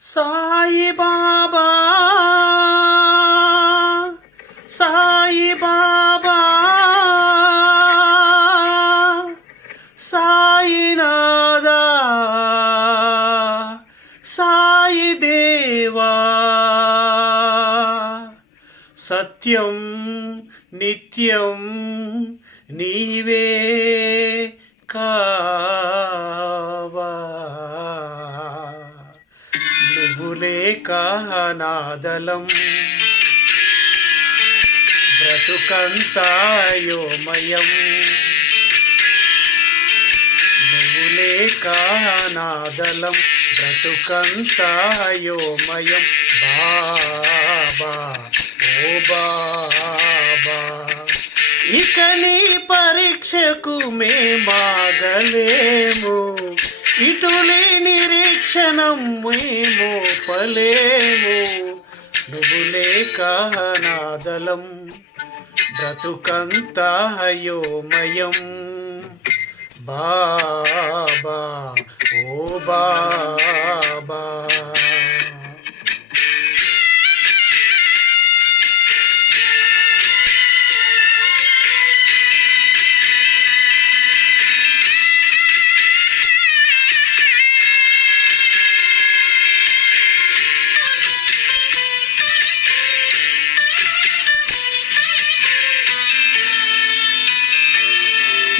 సాయి బాబా సాయి బాబా సాయినాథా. సాయి దేవా సత్యం నిత్యం నీవే కావా. నువ్వులే కానాదలం. బ్రతుకంతాయోమయం నువ్వులే కానాదలం. బ్రతుకంతాయోమయం బాబా ఓ బాబా. ఇక నీ పరీక్షకు మేమాగలేము. ఇటులే నిరీక్షణం మేము పలేము. నువ్వులే కానాదలం బ్రతుకంతాయోమయం బాబా ఓ బాబా.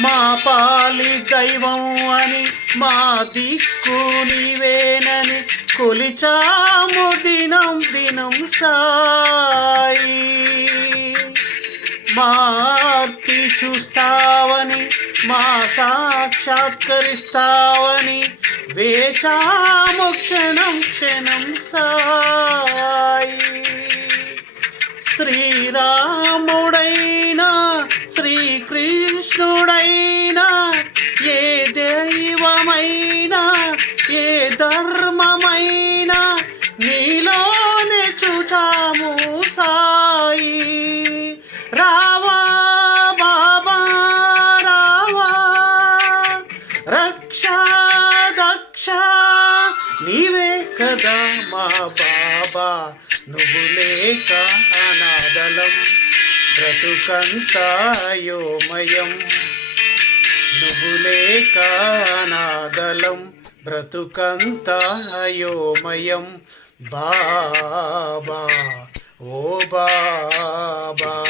మా పాలి దైవం అని మా దిక్కు నీవేనని కొలిచాము దినం దినం సాయి. మార్తి చూస్తావని మా సాక్షాత్కరిస్తావని వేచాము క్షణం క్షణం సాయి. శ్రీరాముడైనా శ్రీకృష్ణుడైనా ఏ దైవమైనా ఏ ధర్మమైనా నీలోనే చూచాము సాయి. రావా బాబా రావా రక్ష దక్ష నీవే కదా మా బాబా నువ్వు లేక అనాదలం బ్రతుకంతాయోమయం. నువ్వు లేక అనాదలం బ్రతుకంతాయోమయం. బాబా ఓ బాబా.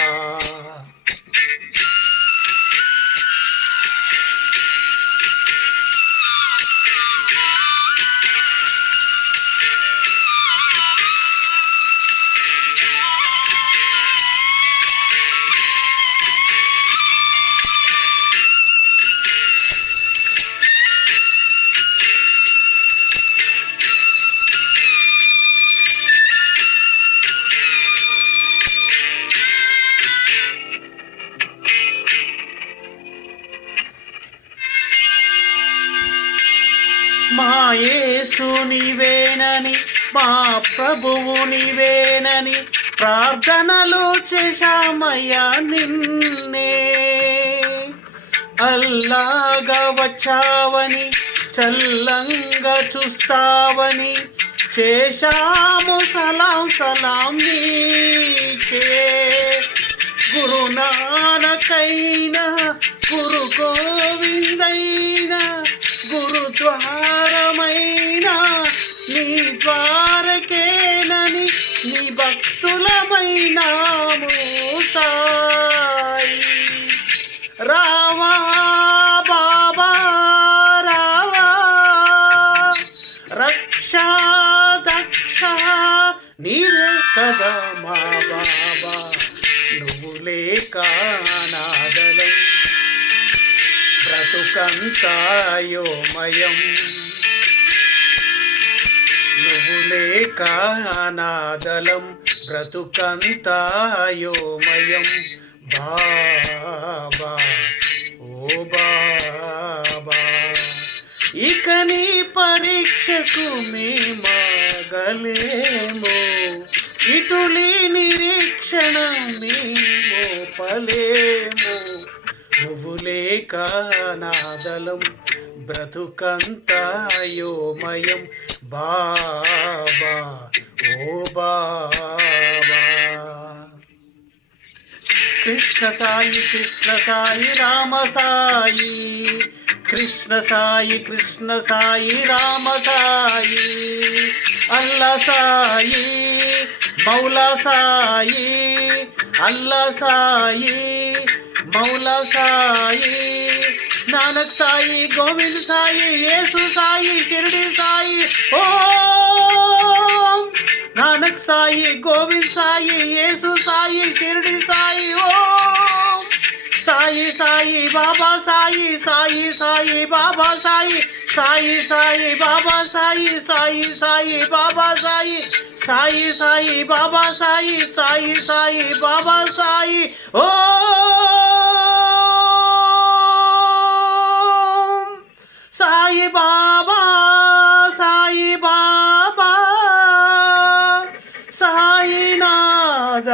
మా నీవేనని మా ప్రభువు నీవేనని ప్రార్థనలు చేశామయ్యా నిన్నే. అల్లాగా వచ్చావని చల్లంగా చూస్తావని చేశాము సలాం సలాం నీకే. గురునానకైనా కదా మా బాబా. నువ్వు లేక నాదలం. బ్రతుకంతాయోమయం నువ్వు లేక నాదలం. బ్రతుకంతాయోమయం బాబా ఓ బాబా. ఇక నీ పరీక్షకు మేమగలేము. ఇటులి నిరీక్షణ మేము నువ్వు లేక నాదలం బ్రతుకంతాయోమయం బాబా ఓ బాబా. కృష్ణ సాయి కృష్ణ సాయి రామ సాయి కృష్ణ సాయి కృష్ణ సాయి రామ సాయి అల్ల సాయి మౌలా సాయి అల్లా సాయి మౌలా సాయి నానక్ సాయి గోవింద్ సాయి యేసు సాయి షిరిడి సాయి ఓం నానక్ సాయి గోవింద్ సాయి యేసు సాయి షిరిడి సాయి ఓం సాయి సాయి బాబా సాయి సాయి సాయి బాబా సాయి సాయి సాయి బాబా సాయి సాయి సాయి బాబా సాయి సాయి సాయి బాబా సాయి సాయి సాయి బాబా సాయి ఓం సాయి బాబా సాయి బాబా సాయినాథ